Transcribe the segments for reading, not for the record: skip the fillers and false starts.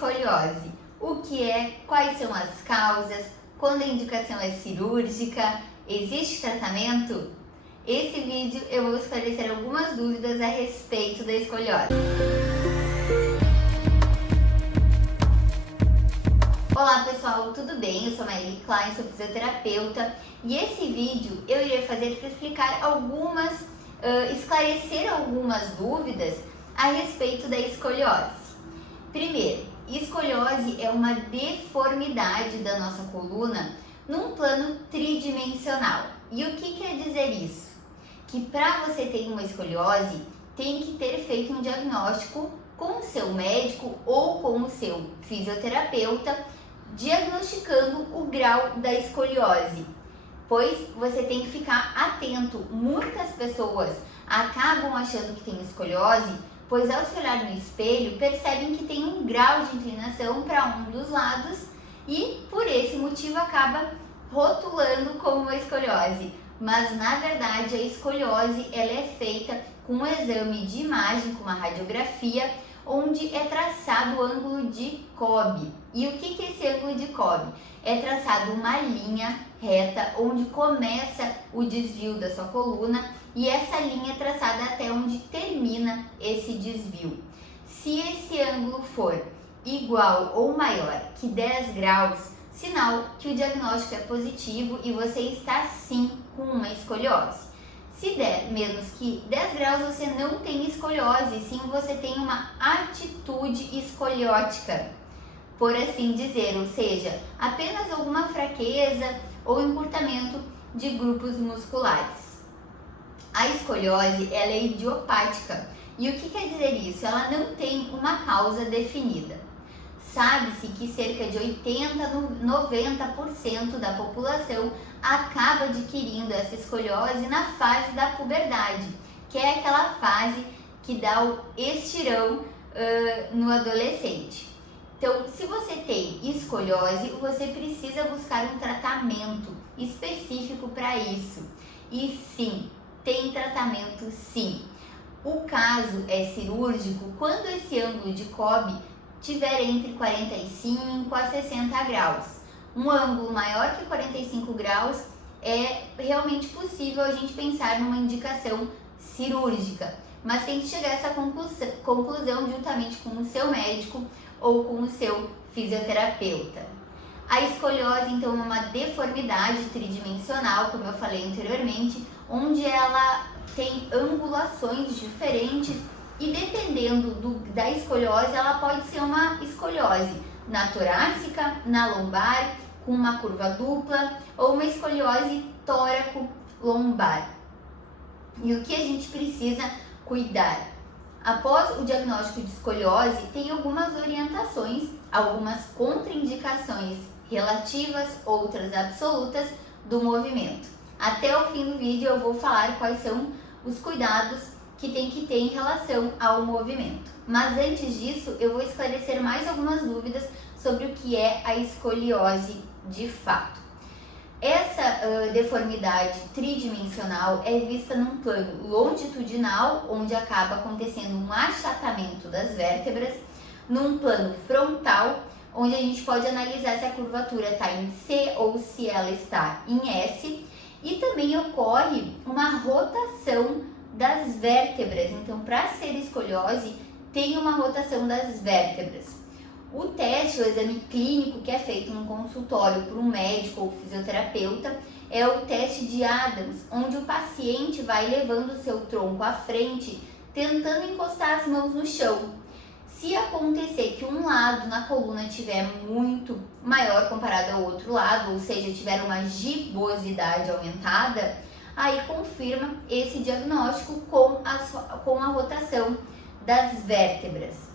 escoliose. O que é? Quais são as causas? Quando a indicação é cirúrgica? Existe tratamento? Esse vídeo eu vou esclarecer algumas dúvidas a respeito da escoliose. Olá pessoal, tudo bem? Eu sou Maeli Klein, sou fisioterapeuta e esse vídeo eu irei fazer para explicar esclarecer algumas dúvidas a respeito da escoliose. Primeiro, escoliose é uma deformidade da nossa coluna num plano tridimensional. E o que quer dizer isso? Que para você ter uma escoliose, tem que ter feito um diagnóstico com o seu médico ou com o seu fisioterapeuta, diagnosticando o grau da escoliose, pois você tem que ficar atento. Muitas pessoas acabam achando que tem escoliose, pois ao se olhar no espelho percebem que tem um grau de inclinação para um dos lados e por esse motivo acaba rotulando como uma escoliose. Mas na verdade a escoliose ela é feita com um exame de imagem, com uma radiografia, onde é traçado o ângulo de Cobb. E o que é esse ângulo de Cobb? É traçado uma linha reta onde começa o desvio da sua coluna e essa linha é traçada até onde termina esse desvio. Se esse ângulo for igual ou maior que 10 graus, sinal que o diagnóstico é positivo e você está sim com uma escoliose. Se der menos que 10 graus, você não tem escoliose, sim você tem uma atitude escoliótica, por assim dizer, ou seja, apenas alguma fraqueza ou encurtamento de grupos musculares. A escoliose ela é idiopática. E o que quer dizer isso? Ela não tem uma causa definida. Sabe-se que cerca de 80 a 90% da população acaba adquirindo essa escoliose na fase da puberdade, que é aquela fase que dá o estirão no adolescente. Então, se você tem escoliose, você precisa buscar um tratamento específico para isso. E sim, tem tratamento sim. O caso é cirúrgico quando esse ângulo de Cobb tiver entre 45 a 60 graus. Um ângulo maior que 45 graus é realmente possível a gente pensar numa indicação cirúrgica, mas tem que chegar a essa conclusão juntamente com o seu médico ou com o seu fisioterapeuta. A escoliose, então, é uma deformidade tridimensional, como eu falei anteriormente, onde ela tem angulações diferentes e dependendo da escoliose, ela pode ser uma escoliose na torácica, na lombar, com uma curva dupla, ou uma escoliose tóraco-lombar. E o que a gente precisa cuidar? Após o diagnóstico de escoliose, tem algumas orientações, algumas contraindicações relativas, outras absolutas do movimento. Até o fim do vídeo eu vou falar quais são os cuidados que tem que ter em relação ao movimento. Mas antes disso, eu vou esclarecer mais algumas dúvidas sobre o que é a escoliose de fato. Essa deformidade tridimensional é vista num plano longitudinal, onde acaba acontecendo um achatamento das vértebras, num plano frontal, onde a gente pode analisar se a curvatura está em C ou se ela está em S, e também ocorre uma rotação das vértebras. Então, para ser escoliose, tem uma rotação das vértebras. O teste, o exame clínico que é feito no consultório por um médico ou fisioterapeuta, é o teste de Adams, onde o paciente vai levando o seu tronco à frente, tentando encostar as mãos no chão. Se acontecer que um lado na coluna tiver muito maior comparado ao outro lado, ou seja, tiver uma gibosidade aumentada, aí confirma esse diagnóstico com a rotação das vértebras.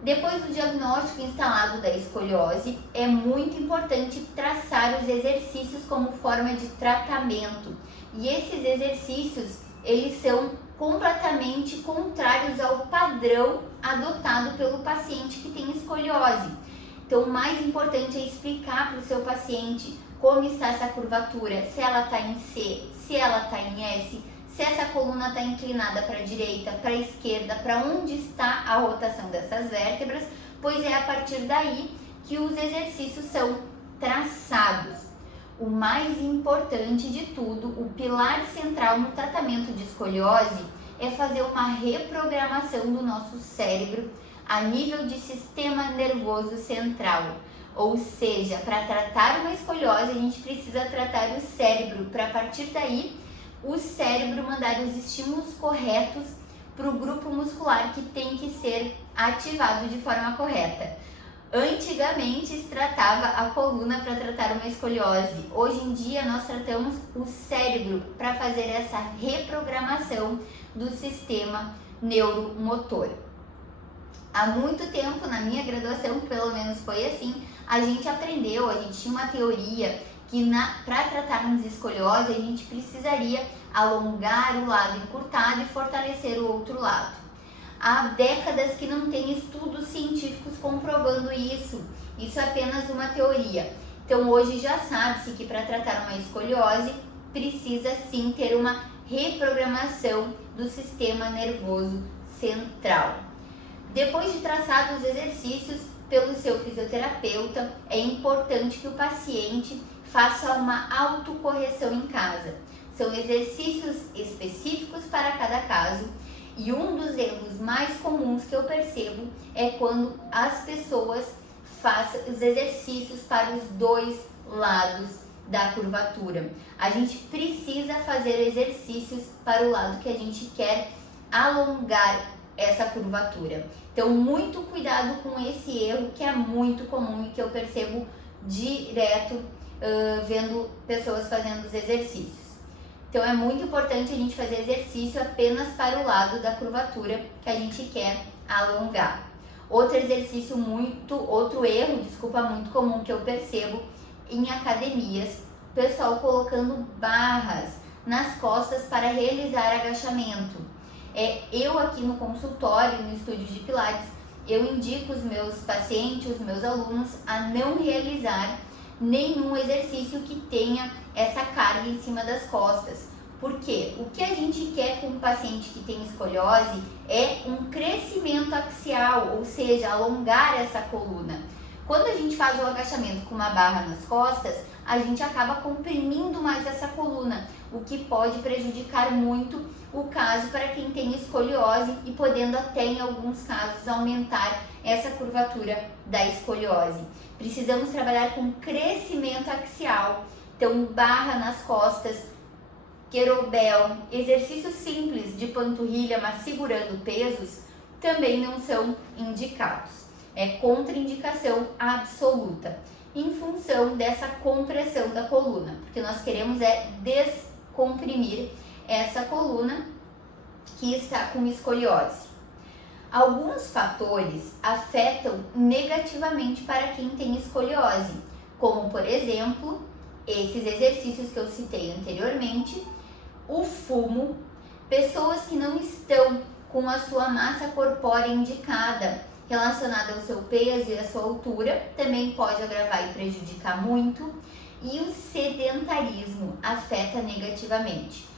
Depois do diagnóstico instalado da escoliose, é muito importante traçar os exercícios como forma de tratamento. E esses exercícios, eles são completamente contrários ao padrão adotado pelo paciente que tem escoliose. Então, o mais importante é explicar para o seu paciente como está essa curvatura, se ela está em C, se ela está em S, se essa coluna está inclinada para a direita, para a esquerda, para onde está a rotação dessas vértebras, pois é a partir daí que os exercícios são traçados. O mais importante de tudo, o pilar central no tratamento de escoliose é fazer uma reprogramação do nosso cérebro a nível de sistema nervoso central. Ou seja, para tratar uma escoliose, a gente precisa tratar o cérebro, para a partir daí o cérebro mandar os estímulos corretos para o grupo muscular que tem que ser ativado de forma correta. Antigamente se tratava a coluna para tratar uma escoliose. Hoje em dia nós tratamos o cérebro para fazer essa reprogramação do sistema neuromotor. Há muito tempo, na minha graduação, pelo menos foi assim, a gente tinha uma teoria que para tratarmos escoliose a gente precisaria alongar o lado encurtado e fortalecer o outro lado. Há décadas que não tem estudos científicos comprovando isso. Isso é apenas uma teoria. Então hoje já sabe-se que para tratar uma escoliose precisa sim ter uma reprogramação do sistema nervoso central. Depois de traçados os exercícios pelo seu fisioterapeuta, é importante que o paciente faça uma autocorreção em casa. São exercícios específicos para cada caso. E um dos erros mais comuns que eu percebo é quando as pessoas fazem os exercícios para os dois lados da curvatura. A gente precisa fazer exercícios para o lado que a gente quer alongar essa curvatura. Então, muito cuidado com esse erro que é muito comum e que eu percebo direto vendo pessoas fazendo os exercícios. Então é muito importante a gente fazer exercício apenas para o lado da curvatura que a gente quer alongar. Outro erro muito comum que eu percebo em academias, o pessoal colocando barras nas costas para realizar agachamento. Eu aqui no consultório, no estúdio de Pilates, eu indico os meus pacientes, os meus alunos a não realizar nenhum exercício que tenha essa carga em cima das costas. Porque o que a gente quer com um paciente que tem escoliose é um crescimento axial, ou seja, alongar essa coluna. Quando a gente faz o agachamento com uma barra nas costas, a gente acaba comprimindo mais essa coluna, o que pode prejudicar muito o caso para quem tem escoliose e podendo até em alguns casos aumentar essa curvatura da escoliose. Precisamos trabalhar com crescimento axial, então barra nas costas, querobel, exercícios simples de panturrilha, mas segurando pesos, também não são indicados. É contraindicação absoluta, em função dessa compressão da coluna, porque nós queremos descomprimir essa coluna que está com escoliose. Alguns fatores afetam negativamente para quem tem escoliose, como por exemplo, esses exercícios que eu citei anteriormente, o fumo, pessoas que não estão com a sua massa corpórea indicada, relacionada ao seu peso e à sua altura, também pode agravar e prejudicar muito, e o sedentarismo afeta negativamente.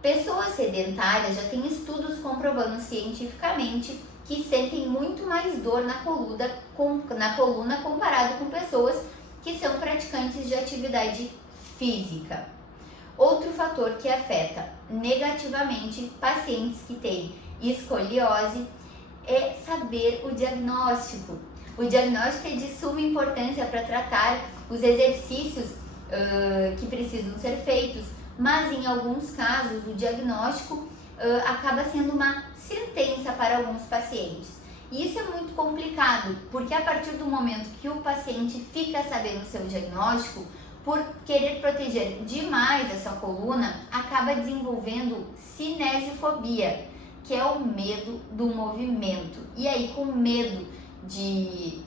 Pessoas sedentárias já têm estudos comprovando cientificamente que sentem muito mais dor na coluna comparado com pessoas que são praticantes de atividade física. Outro fator que afeta negativamente pacientes que têm escoliose é saber o diagnóstico. O diagnóstico é de suma importância para tratar os exercícios que precisam ser feitos, mas em alguns casos o diagnóstico acaba sendo uma sentença para alguns pacientes. E isso é muito complicado, porque a partir do momento que o paciente fica sabendo o seu diagnóstico, por querer proteger demais a sua coluna, acaba desenvolvendo cinesiofobia, que é o medo do movimento. E aí, com medo de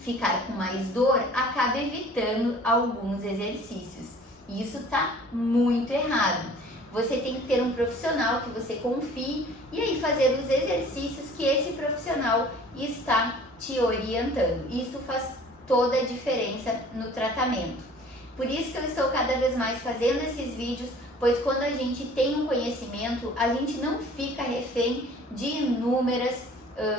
ficar com mais dor, acaba evitando alguns exercícios. E isso tá muito errado. Você tem que ter um profissional que você confie e aí fazer os exercícios que esse profissional está te orientando. Isso faz toda a diferença no tratamento. Por isso que eu estou cada vez mais fazendo esses vídeos, pois quando a gente tem um conhecimento, a gente não fica refém de inúmeras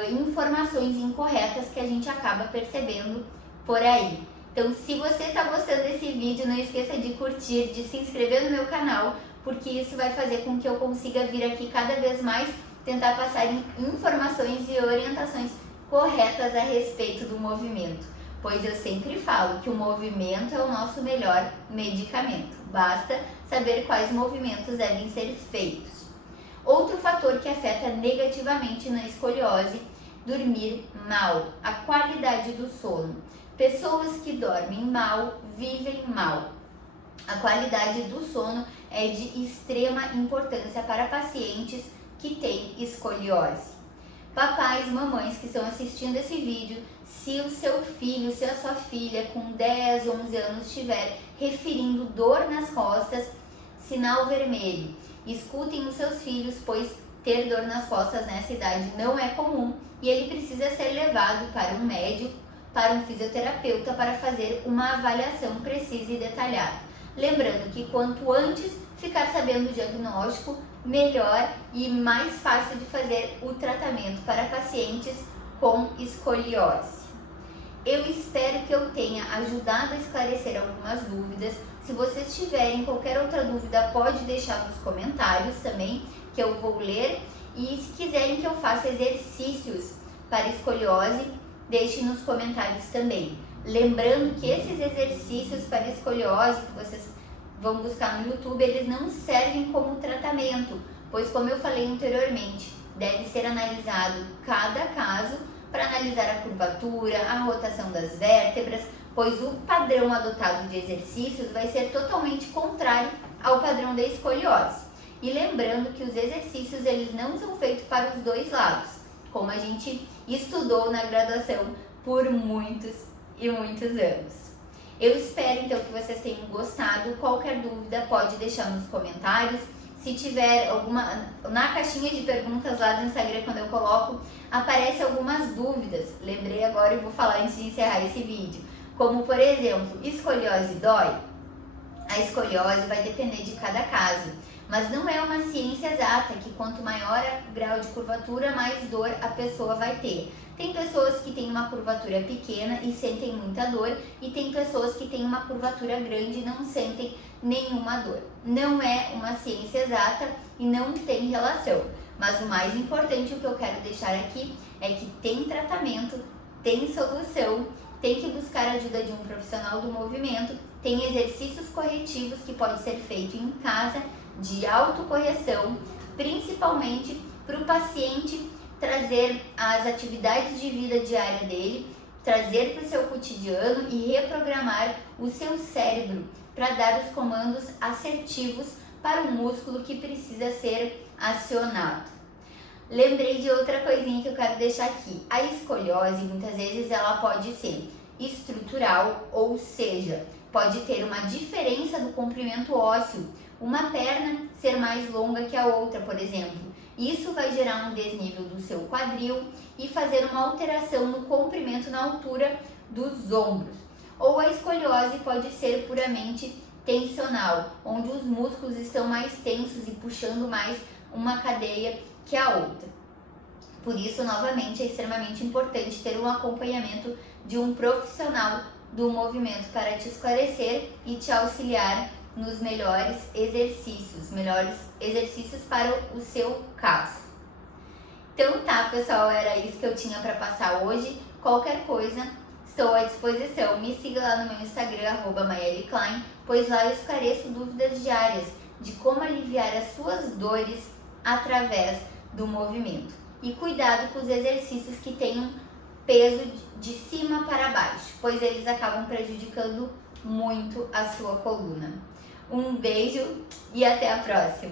informações incorretas que a gente acaba percebendo por aí. Então, se você está gostando desse vídeo, não esqueça de curtir, de se inscrever no meu canal, porque isso vai fazer com que eu consiga vir aqui cada vez mais tentar passar informações e orientações corretas a respeito do movimento, pois eu sempre falo que o movimento é o nosso melhor medicamento, basta saber quais movimentos devem ser feitos. Outro fator que afeta negativamente na escoliose: dormir mal, a qualidade do sono. Pessoas que dormem mal vivem mal. A qualidade do sono é de extrema importância para pacientes que têm escoliose. Papais, mamães que estão assistindo esse vídeo, se o seu filho, se a sua filha com 10, 11 anos estiver referindo dor nas costas, sinal vermelho. Escutem os seus filhos, pois ter dor nas costas nessa idade não é comum e ele precisa ser levado para um médico, para um fisioterapeuta, para fazer uma avaliação precisa e detalhada. Lembrando que quanto antes ficar sabendo o diagnóstico, melhor e mais fácil de fazer o tratamento para pacientes com escoliose. Eu espero que eu tenha ajudado a esclarecer algumas dúvidas. Se vocês tiverem qualquer outra dúvida, pode deixar nos comentários também, que eu vou ler. E se quiserem que eu faça exercícios para escoliose, deixem nos comentários também. Lembrando que esses exercícios para escoliose que vocês vão buscar no YouTube, eles não servem como tratamento, pois, como eu falei anteriormente, deve ser analisado cada caso para analisar a curvatura, a rotação das vértebras, pois o padrão adotado de exercícios vai ser totalmente contrário ao padrão da escoliose. E lembrando que os exercícios eles não são feitos para os dois lados, como a gente estudou na graduação por muitos e muitos anos. Eu espero então que vocês tenham gostado. Qualquer dúvida pode deixar nos comentários. Se tiver alguma, na caixinha de perguntas lá do Instagram, quando eu coloco, aparece algumas dúvidas. Lembrei agora e vou falar antes de encerrar esse vídeo. Como, por exemplo, escoliose dói? A escoliose vai depender de cada caso, mas não é uma ciência exata que quanto maior o grau de curvatura, mais dor a pessoa vai ter. Tem pessoas que têm uma curvatura pequena e sentem muita dor, e tem pessoas que têm uma curvatura grande e não sentem nenhuma dor. Não é uma ciência exata e não tem relação, mas o mais importante, o que eu quero deixar aqui, é que tem tratamento, tem solução, tem que buscar a ajuda de um profissional do movimento, tem exercícios corretivos que pode ser feito em casa, de autocorreção, principalmente para o paciente trazer as atividades de vida diária dele, trazer para o seu cotidiano e reprogramar o seu cérebro para dar os comandos assertivos para o músculo que precisa ser acionado. Lembrei de outra coisinha que eu quero deixar aqui. A escoliose, muitas vezes, ela pode ser estrutural, ou seja, pode ter uma diferença do comprimento ósseo, uma perna ser mais longa que a outra, por exemplo. Isso vai gerar um desnível do seu quadril e fazer uma alteração no comprimento na altura dos ombros. Ou a escoliose pode ser puramente tensional, onde os músculos estão mais tensos e puxando mais uma cadeia que a outra. Por isso, novamente, é extremamente importante ter um acompanhamento de um profissional do movimento para te esclarecer e te auxiliar nos melhores exercícios para o seu caso. Então tá, pessoal, era isso que eu tinha para passar hoje. Qualquer coisa, estou à disposição. Me siga lá no meu Instagram, @maieliklein, pois lá eu esclareço dúvidas diárias de como aliviar as suas dores através do movimento. E cuidado com os exercícios que tenham peso de cima para baixo, pois eles acabam prejudicando muito a sua coluna. Um beijo e até a próxima!